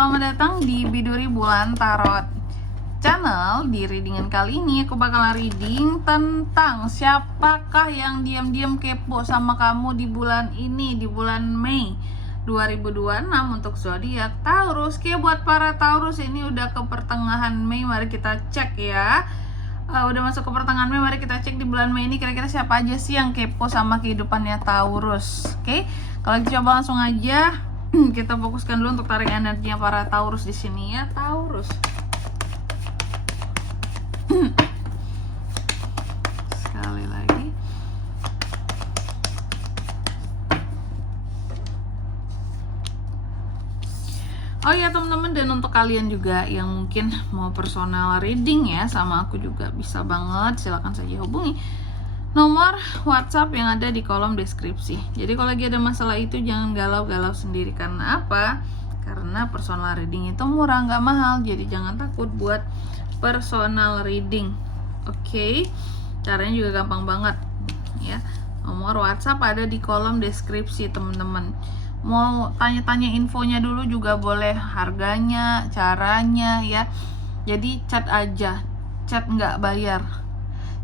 selamat datang di Biduri Bulan Tarot Channel. Di readingan kali ini aku bakal reading tentang siapakah yang diam-diam kepo sama kamu di bulan ini, di bulan Mei 2026 untuk zodiak Taurus. Oke, buat para Taurus ini udah ke pertengahan Mei, mari kita cek ya. Udah masuk ke pertengahan Mei, mari kita cek di bulan Mei ini kira-kira siapa aja sih yang kepo sama kehidupannya Taurus. Oke, kalau gitu coba langsung aja kita fokuskan dulu untuk tarik energinya para Taurus di sini ya, Taurus. Sekali lagi. Oh ya teman-teman, dan untuk kalian juga yang mungkin mau personal reading ya sama aku juga bisa banget, silahkan saja hubungi nomor WhatsApp yang ada di kolom deskripsi. Jadi kalau lagi ada masalah itu jangan galau-galau sendiri. Karena apa? Karena personal reading itu murah, nggak mahal. Jadi jangan takut buat personal reading. Oke, caranya juga gampang banget ya. Nomor WhatsApp ada di kolom deskripsi teman-teman. Mau tanya-tanya infonya dulu juga boleh, harganya, caranya ya. Jadi chat aja, chat nggak bayar.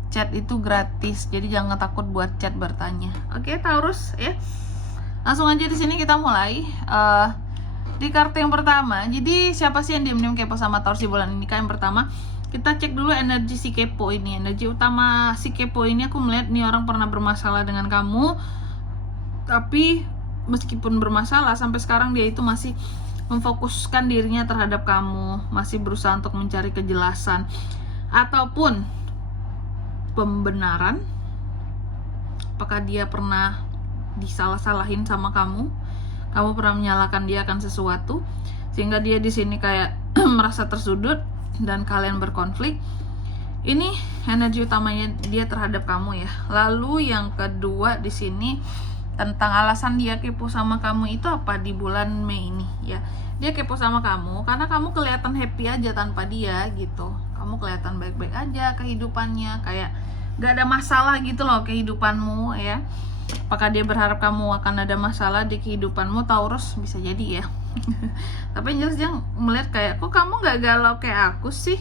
Chat itu gratis, jadi jangan takut buat chat bertanya. Oke, Taurus ya. Langsung aja di sini kita mulai. Di kartu yang pertama, jadi siapa sih yang diam-diam kepo sama Taurus di bulan ini? Yang pertama, kita cek dulu energi si kepo ini. Energi utama si kepo ini aku melihat nih orang pernah bermasalah dengan kamu. Tapi meskipun bermasalah sampai sekarang dia itu masih memfokuskan dirinya terhadap kamu, masih berusaha untuk mencari kejelasan ataupun pembenaran. Apakah dia pernah disalah-salahin sama kamu pernah menyalahkan dia akan sesuatu sehingga dia di sini kayak merasa tersudut dan kalian berkonflik. Ini energi utamanya dia terhadap kamu ya. Lalu yang kedua di sini tentang alasan dia kepo sama kamu itu apa di bulan Mei ini ya. Dia kepo sama kamu karena kamu kelihatan happy aja tanpa dia gitu. Kamu kelihatan baik-baik aja kehidupannya, kayak gak ada masalah gitu loh kehidupanmu ya. Apakah dia berharap kamu akan ada masalah di kehidupanmu, Taurus? Bisa jadi ya. Tapi yang jelas dia melihat kayak, kok kamu gak galau kayak aku sih?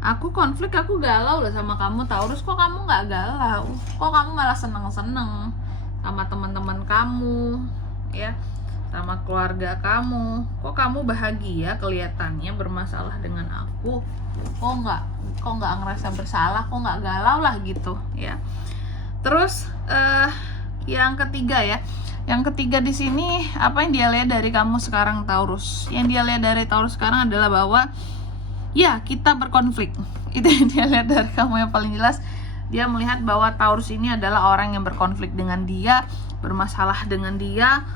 Aku konflik, aku galau loh sama kamu, Taurus. Kok kamu gak galau? Kok kamu malah seneng-seneng sama teman-teman kamu ya, sama keluarga kamu? Kok kamu bahagia kelihatannya bermasalah dengan aku? Kok nggak ngerasa bersalah? Kok nggak galau lah gitu ya. Terus yang ketiga ya, yang ketiga di sini apa yang dia lihat dari kamu sekarang, Taurus? Yang dia lihat dari Taurus sekarang adalah bahwa ya kita berkonflik. Itu yang dia lihat dari kamu yang paling jelas. Dia melihat bahwa Taurus ini adalah orang yang berkonflik dengan dia, bermasalah dengan dia,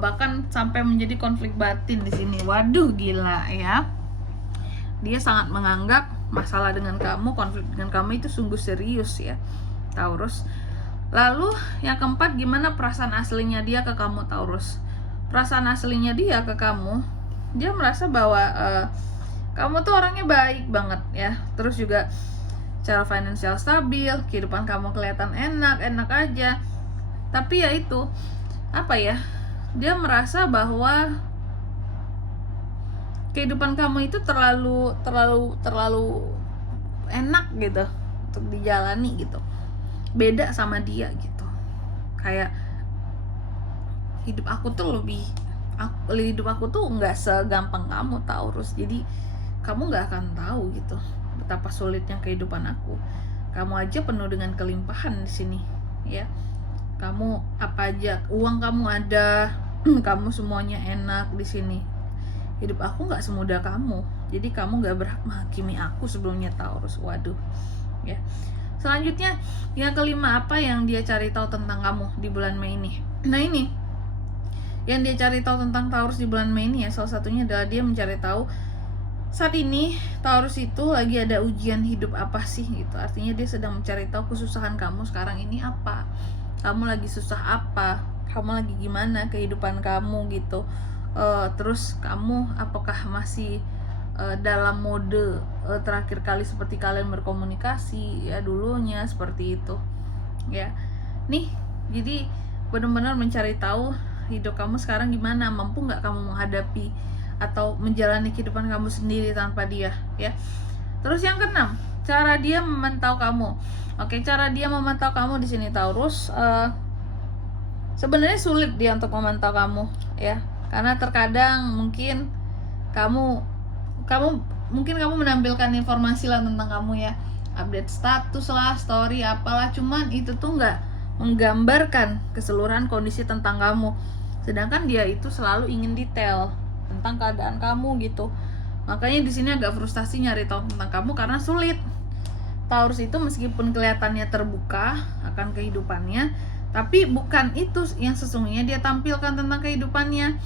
bahkan sampai menjadi konflik batin di sini. Waduh, gila ya. Dia sangat menganggap masalah dengan kamu, konflik dengan kamu itu sungguh serius ya, Taurus. Lalu yang keempat, gimana perasaan aslinya dia ke kamu, Taurus? Perasaan aslinya dia ke kamu, dia merasa bahwa kamu tuh orangnya baik banget ya. Terus juga secara finansial stabil, kehidupan kamu kelihatan enak aja. Tapi ya itu, apa ya, dia merasa bahwa kehidupan kamu itu terlalu enak gitu untuk dijalani gitu. Beda sama dia gitu. Kayak hidup aku tuh hidup aku tuh nggak segampang kamu, Taurus. Jadi kamu nggak akan tahu gitu betapa sulitnya kehidupan aku. Kamu aja penuh dengan kelimpahan di sini ya. Kamu apa aja, uang kamu ada, kamu semuanya enak di sini. Hidup aku nggak semudah kamu. Jadi kamu nggak berhak menghakimi aku sebelumnya, Taurus. Waduh ya. Selanjutnya yang kelima, apa yang dia cari tahu tentang kamu di bulan Mei ini? Nah ini yang dia cari tahu tentang Taurus di bulan Mei ini ya, salah satunya adalah dia mencari tahu saat ini Taurus itu lagi ada ujian hidup apa sih gitu. Artinya dia sedang mencari tahu kesusahan kamu sekarang ini apa. Kamu lagi susah apa? Kamu lagi gimana kehidupan kamu gitu. Terus kamu apakah masih dalam mode terakhir kali seperti kalian berkomunikasi ya dulunya seperti itu ya. Nih jadi benar-benar mencari tahu hidup kamu sekarang gimana, mampu nggak kamu menghadapi atau menjalani kehidupan kamu sendiri tanpa dia, ya. Terus yang keenam, cara dia memantau kamu. Oke, cara dia memantau kamu di sini Taurus, sebenarnya sulit dia untuk memantau kamu, ya, karena terkadang mungkin kamu mungkin kamu menampilkan informasi lah tentang kamu, ya, update status lah, story apalah, cuman itu tuh nggak menggambarkan keseluruhan kondisi tentang kamu, sedangkan dia itu selalu ingin detail tentang keadaan kamu gitu. Makanya di sini agak frustasi nyari tahu tentang kamu karena sulit. Taurus itu meskipun kelihatannya terbuka akan kehidupannya, tapi bukan itu yang sesungguhnya dia tampilkan tentang kehidupannya.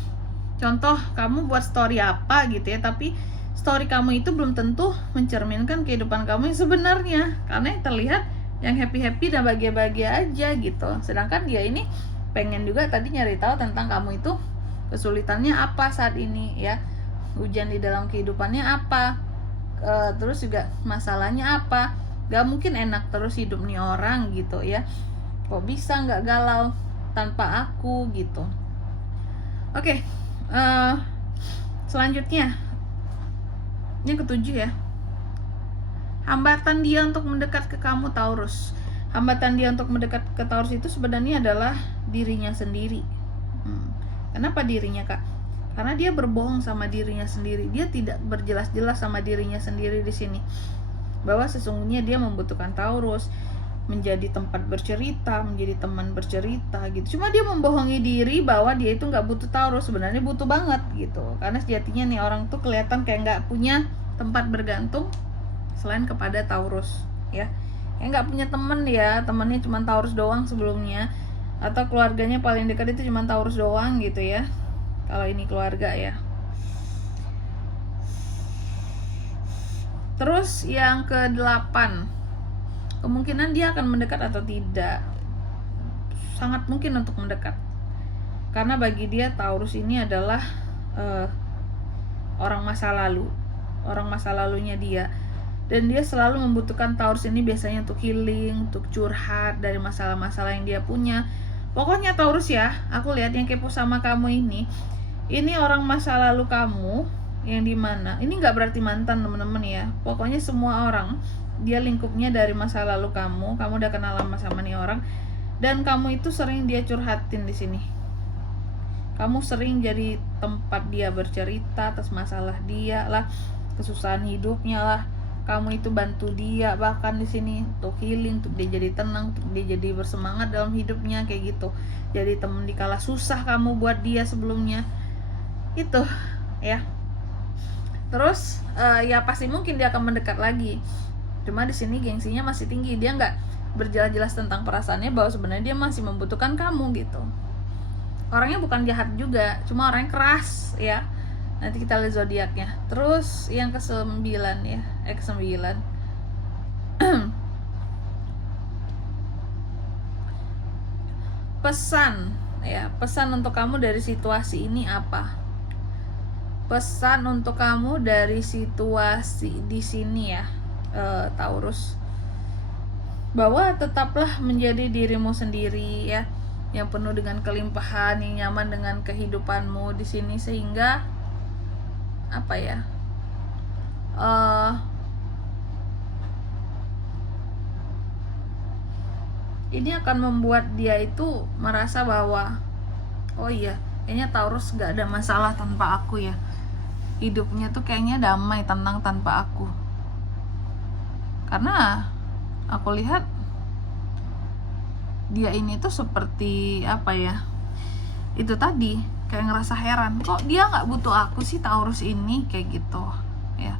Contoh, kamu buat story apa gitu ya, tapi story kamu itu belum tentu mencerminkan kehidupan kamu yang sebenarnya, karena yang terlihat yang happy-happy dan bahagia-bahagia aja gitu. Sedangkan dia ini pengen juga tadi nyari tahu tentang kamu itu kesulitannya apa saat ini, ya, hujan di dalam kehidupannya apa, terus juga masalahnya apa. Gak mungkin enak terus hidup nih orang gitu ya, kok bisa nggak galau tanpa aku gitu. Oke, selanjutnya ini ketujuh ya, hambatan dia untuk mendekat ke kamu Taurus. Hambatan dia untuk mendekat ke Taurus itu sebenarnya adalah dirinya sendiri. Kenapa dirinya, Kak? Karena dia berbohong sama dirinya sendiri. Dia tidak berjelas-jelas sama dirinya sendiri di sini, bahwa sesungguhnya dia membutuhkan Taurus menjadi tempat bercerita, menjadi teman bercerita gitu. Cuma dia membohongi diri bahwa dia itu nggak butuh Taurus, sebenarnya butuh banget gitu. Karena sejatinya nih orang tuh kelihatan kayak nggak punya tempat bergantung selain kepada Taurus, ya. Kayak nggak punya temen ya, temennya cuma Taurus doang sebelumnya, atau keluarganya paling dekat itu cuma Taurus doang gitu ya. Kalau ini keluarga ya. Terus yang ke-8, kemungkinan dia akan mendekat atau tidak. Sangat mungkin untuk mendekat, karena bagi dia Taurus ini adalah orang masa lalu, orang masa lalunya dia. Dan dia selalu membutuhkan Taurus ini biasanya untuk healing, untuk curhat dari masalah-masalah yang dia punya. Pokoknya Taurus ya, aku lihat yang kepo sama kamu ini orang masa lalu kamu, yang dimana ini nggak berarti mantan teman-teman ya. Pokoknya semua orang, dia lingkupnya dari masa lalu kamu udah kenal lama sama nih orang, dan kamu itu sering dia curhatin di sini. Kamu sering jadi tempat dia bercerita atas masalah dia lah, kesusahan hidupnya lah. Kamu itu bantu dia bahkan di sini untuk healing, untuk dia jadi tenang, untuk dia jadi bersemangat dalam hidupnya kayak gitu. Jadi temen dikala susah kamu buat dia sebelumnya. Itu ya. Terus ya pasti mungkin dia akan mendekat lagi. Cuma di sini gengsinya masih tinggi. Dia nggak berjelas-jelas tentang perasaannya bahwa sebenarnya dia masih membutuhkan kamu gitu. Orangnya bukan jahat juga, cuma orangnya keras ya. Nanti kita lihat zodiaknya. Terus yang ke-9 ya, ke-9. Pesan ya, pesan untuk kamu dari situasi ini apa? Pesan untuk kamu dari situasi di sini ya, Taurus, bahwa tetaplah menjadi dirimu sendiri ya, yang penuh dengan kelimpahan, yang nyaman dengan kehidupanmu di sini, sehingga apa ya, ini akan membuat dia itu merasa bahwa oh iya, kayaknya Taurus gak ada masalah tanpa aku ya, hidupnya tuh kayaknya damai, tenang tanpa aku. Karena aku lihat dia ini tuh seperti apa ya, itu tadi, kayak ngerasa heran, kok dia nggak butuh aku sih Taurus ini, kayak gitu ya.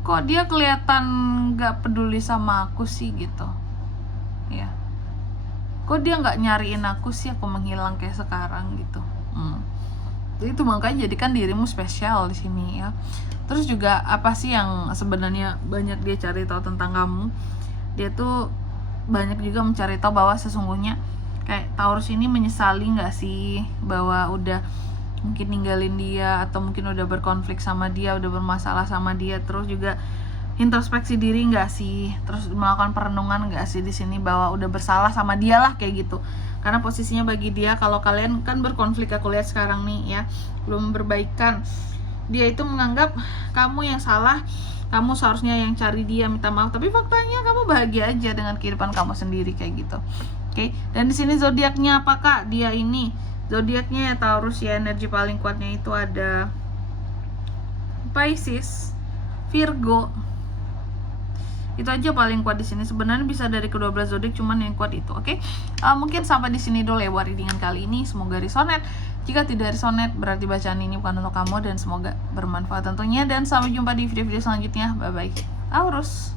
Kok dia kelihatan nggak peduli sama aku sih gitu ya. Kok dia nggak nyariin aku sih, aku menghilang kayak sekarang gitu. Jadi itu makanya jadikan dirimu spesial di sini ya. Terus juga apa sih yang sebenarnya banyak dia cari tahu tentang kamu? Dia tuh banyak juga mencari tahu bahwa sesungguhnya kayak Taurus ini menyesali nggak sih bahwa udah mungkin ninggalin dia, atau mungkin udah berkonflik sama dia, udah bermasalah sama dia. Terus juga introspeksi diri nggak sih, terus melakukan perenungan nggak sih di sini bahwa udah bersalah sama dia lah kayak gitu. Karena posisinya bagi dia, kalau kalian kan berkonflik, aku lihat sekarang nih ya, belum berbaikan, dia itu menganggap kamu yang salah, kamu seharusnya yang cari dia, minta maaf, tapi faktanya kamu bahagia aja dengan kehidupan kamu sendiri kayak gitu. Oke, dan di sini zodiaknya apa Kak? Dia ini zodiaknya ya Taurus ya, energi paling kuatnya itu ada Pisces, Virgo. Itu aja paling kuat di sini. Sebenarnya bisa dari kedua belas zodiak, cuman yang kuat itu. Oke. Mungkin sampai di sini dulu ya buat readingan kali ini. Semoga resonate. Jika tidak resonate, berarti bacaan ini bukan untuk kamu, dan semoga bermanfaat tentunya. Dan sampai jumpa di video-video selanjutnya. Bye bye. Taurus.